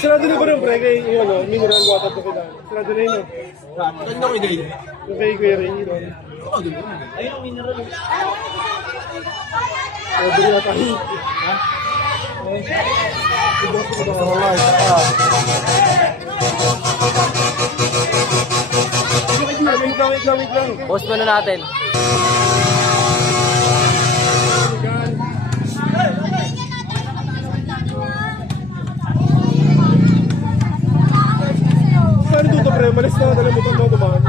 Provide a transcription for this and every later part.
Sarado na ba rin, pre? Kay mineral water to kailangan. Sarado na yun. Kanina ko i-day. Yung kay Kuya Ray. Oo, di ba? Ayun ang mineral. Order na tayo. Ha? Wait lang. Post muna natin. Saan dito, pre? Malis na. Dala mo itong dumaan.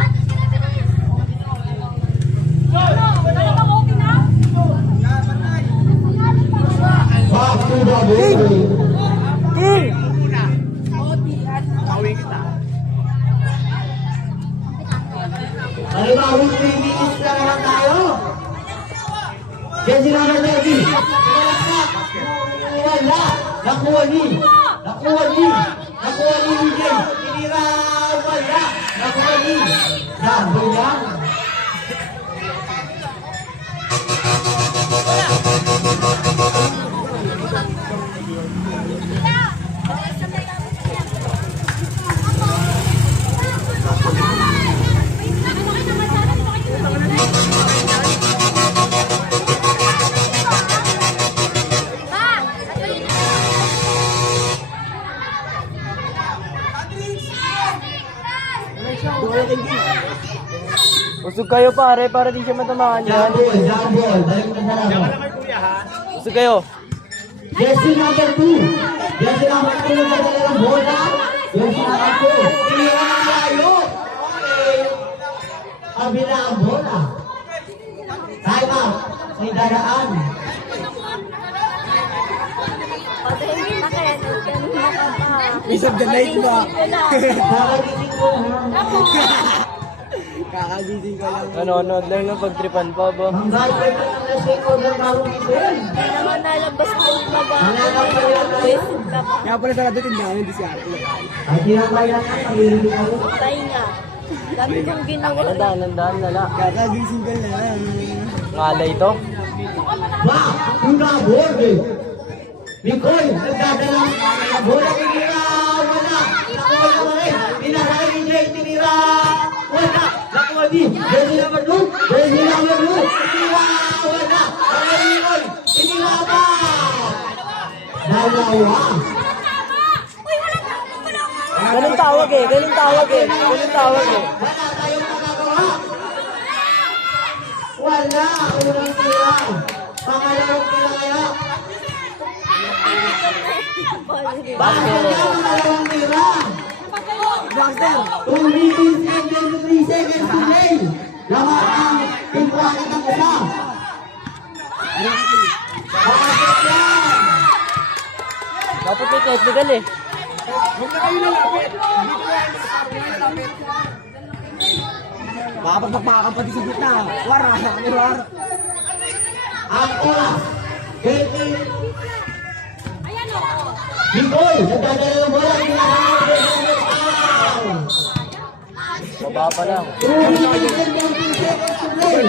Halimbawa, 3 minutes na naman tayo. Jesse number 30. Wala. Nakuha ni Miguel. Tinira. Wala. Nakuha ni. Sabi lang. Usog kayo pare, para di siya matamaan yan. Jambol. Balik mo na lang. Usog kayo. Jesse number 2. Jesse number 2 na ng bola. Jesse number 2. Tinira na tayo. Kabila ang bola. Time out. May dadaan. Isang the night ba? Kakagising ko na. Kakagising ko lang. Nanonood lang ng pagtripan pa ba? Ang gagawin ko ng lasing ko ng bagong gising. Hindi naman nalabas ko Nananap pa rin tayo. Kaya pala sarado tindahan, hindi si Ate. At tinapay lang ang pag-ibig ako. Patay nga. Dami kong ginawa. Nandaan na lang. Kakagising ka lang. Ngalay to? Ba! Una borde! Nicole, nagdadala ang bola tinira! Wala! Nakuha naman rin! Pinasakay ni Jay, tinira! Wala! Nakuha ni Jesse number 2! Jesse number 2! Tinira! Wala! Nakuha ni Nicole! Tinira ba? Dalawa! Ganun tawag eh. Wala tayong magagawa! Wala! Unang tira! Pangalawang tira kaya! Bakit niya ang dalawang tira? 2 minutes and 23 seconds to play. Laman ang tingkwalit ng isa. Bakit yan? Dapat may technical eh. Baka pag magpakakamp pati sa gitna. Wara. Ang oras. 20. Nicole, nagdadala ng bola. Baba pa lang. 2 minutes and 20 seconds to play.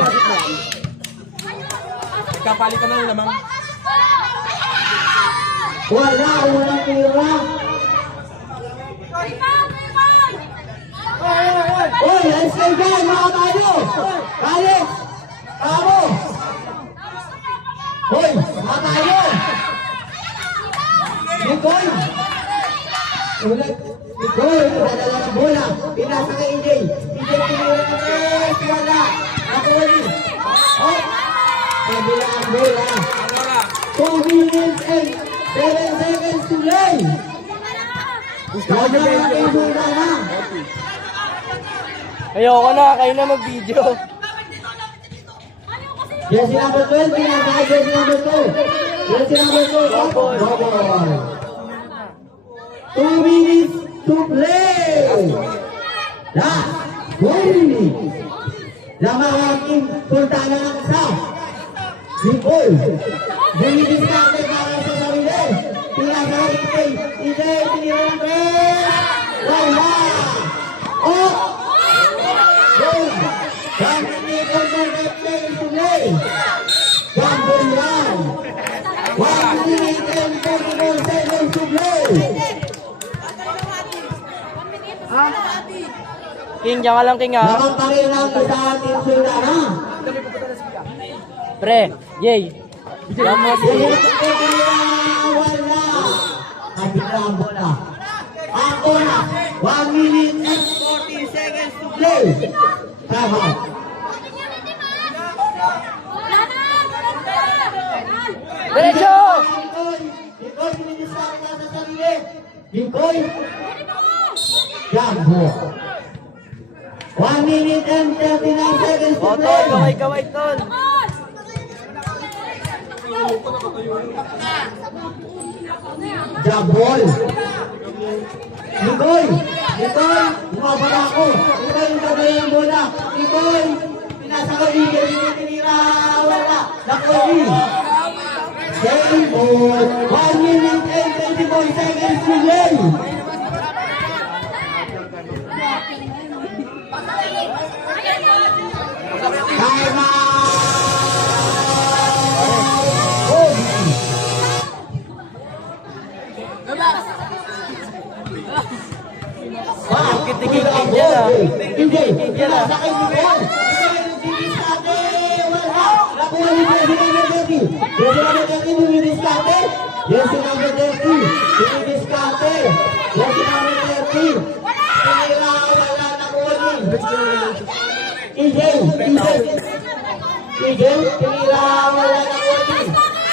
Kapali ka ng lamang. Wala, unang tira. Oy, let's go guys, mga tayo. Alex, Tamo. Hoy, mga tayo. Nicole. Ulit. Nicole, nadala ng bola. Pinasa kay EJ. EJ tinira ng tres. Wala. Nakuha ni. Oh. Kabila ang bola. 2 minutes and 7 seconds to play. Wala na kayo bola na. Ayoko na, kayo na mag-video. Jersey number 12, pinasa kay jersey number 2. Jersey number 2, double. 2 minutes to play. Last 4 minutes. Lamang punta na ng isa. Nicole. Bumibisante para sa sarili. Pinasa kay EJ. Tinira ng tres. Wala. Oh! Goal! Kami Nicole Marquez play to play. Gamble yan. 1 minute and 44 seconds King, diyan ka lang, King, ha? Naman pa rin ang isa Team Sultan, ha? Pre, Jay. Diyan mo si... Wala. Kabiglang bola. Ako na. 1 minute and 40 seconds to play. Time out. Diretso! Bikoy, binibisari ka sa sarili. Bikoy. Jambo. 1 minute and 39 seconds to O, play. tol, kaway, tol. Jabol. Bikoy. Bikoy. Bumabala ako. Bikoy, yung gagawin ang bola. Bikoy. Pinasa ko igil. Tinira. Wala. Nakoy. Game ball. 1 minute and 24 seconds to play. Time out. Kitigil dyan, ha? Kitigil dyan, ha? Sakay mo yan. Nakuha ni Jesse number 30. Jesse number 30, bumidiskarte. Jesse number 30, bumidiskarte. Jesse number 30. Tinira, wala, nakuha ni. Igel, tinira, wala, nakuha ni.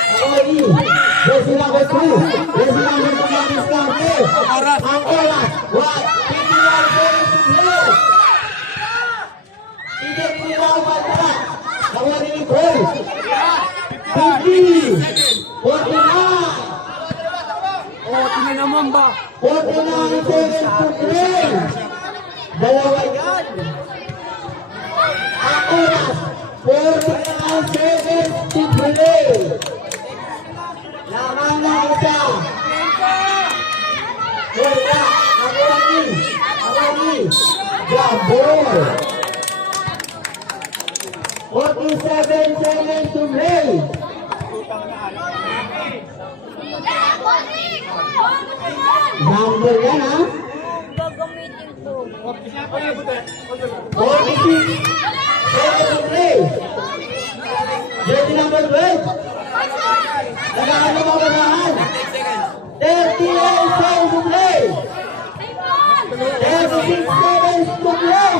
Nakuha ni. Jesse number 2. Jesse number 2, bumidiskarte. Ang oras, what? 51 seconds to play. Igel, tinira, wala. Nakuha ni Nicole. 50. 49. O, tingnan naman ba? 49 seconds to play. Dalawa yan. Ang oras, 49 seconds to play. Lamang na isa. Wala. Nakuha ni. Jabor. 47 seconds to play. Number yan, ha? Gagamitin ko. 46 seconds to play. Jersey number 12. Nagaano mo babahan? 38 seconds to play. 36 seconds to play.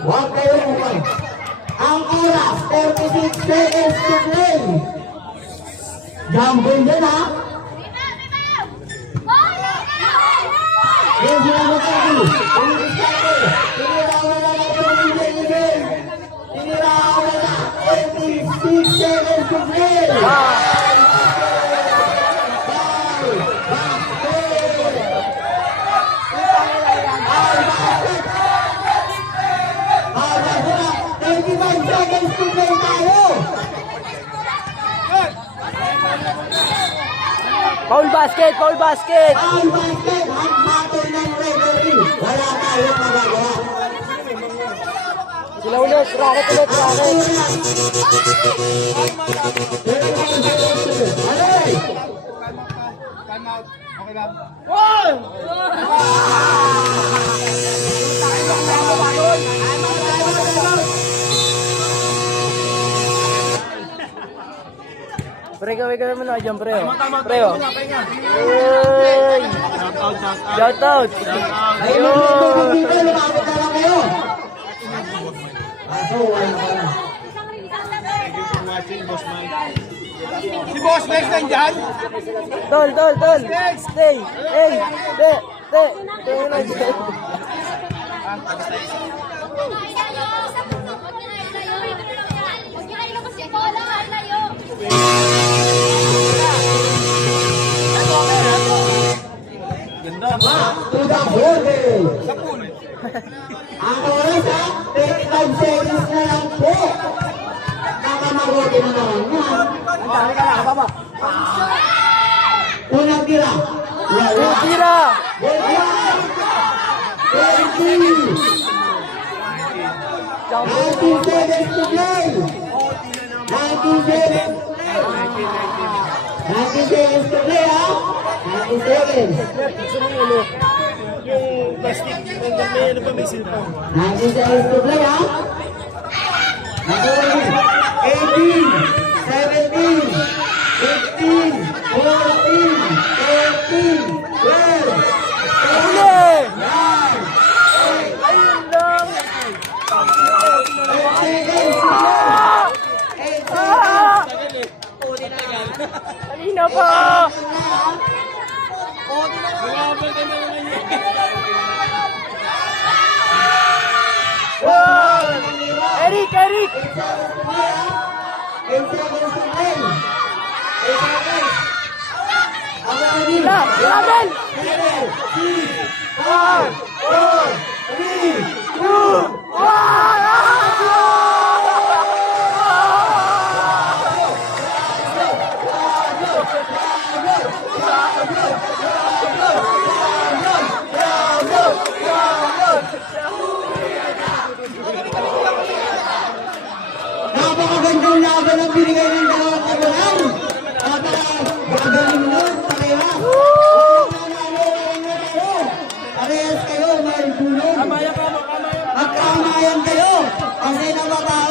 Huwag kayo umay. Ang oras, 36 seconds to play. Jumbo din, ha? Yan sila mo tayo. Tinira wala na ito. Tinira wala. 36 seconds to play. Seconds to play tayo. Foul basket, foul basket. Ang basket, ang battle ng referee. Wala tayong magagawa. Sila ulit, racket ulit, racket. Alay! Pre, gawin ka naman na dyan, pre. Pre, oh. Uy! Shout out! Ayun! Dito, lumapit na lang kayo. Aso, wala pala. Si Boss Lex nandyan? Tol! Stay! Hey! Te! Tingnan na dyan. To the body. Ang oras, ha? 35 seconds na lang po. Nakamagote na naman yan. Unang tira. Wala. Tira! 19 seconds to play. 19 seconds. 90 seconds to play, ha? 90 seconds. Gusto mo yung ano? Yung plastic, may ano pa, may silpon. 90 seconds to play, ha? 18, 17, 18, 14, 13, 12, Huli! Ayun lang! 8 seconds. Ah! Kanina pa! Wow! Eric! Eric! 8 seconds to play. 8 seconds. Ako ready. Laban! 5, 4, 3, 2, napakagandang laban ang binigay ng dalawang kabalan. Napakagaling nun, parehas. Parehas kayo, may tulong. Magkamayan kayo. Kasi nababawi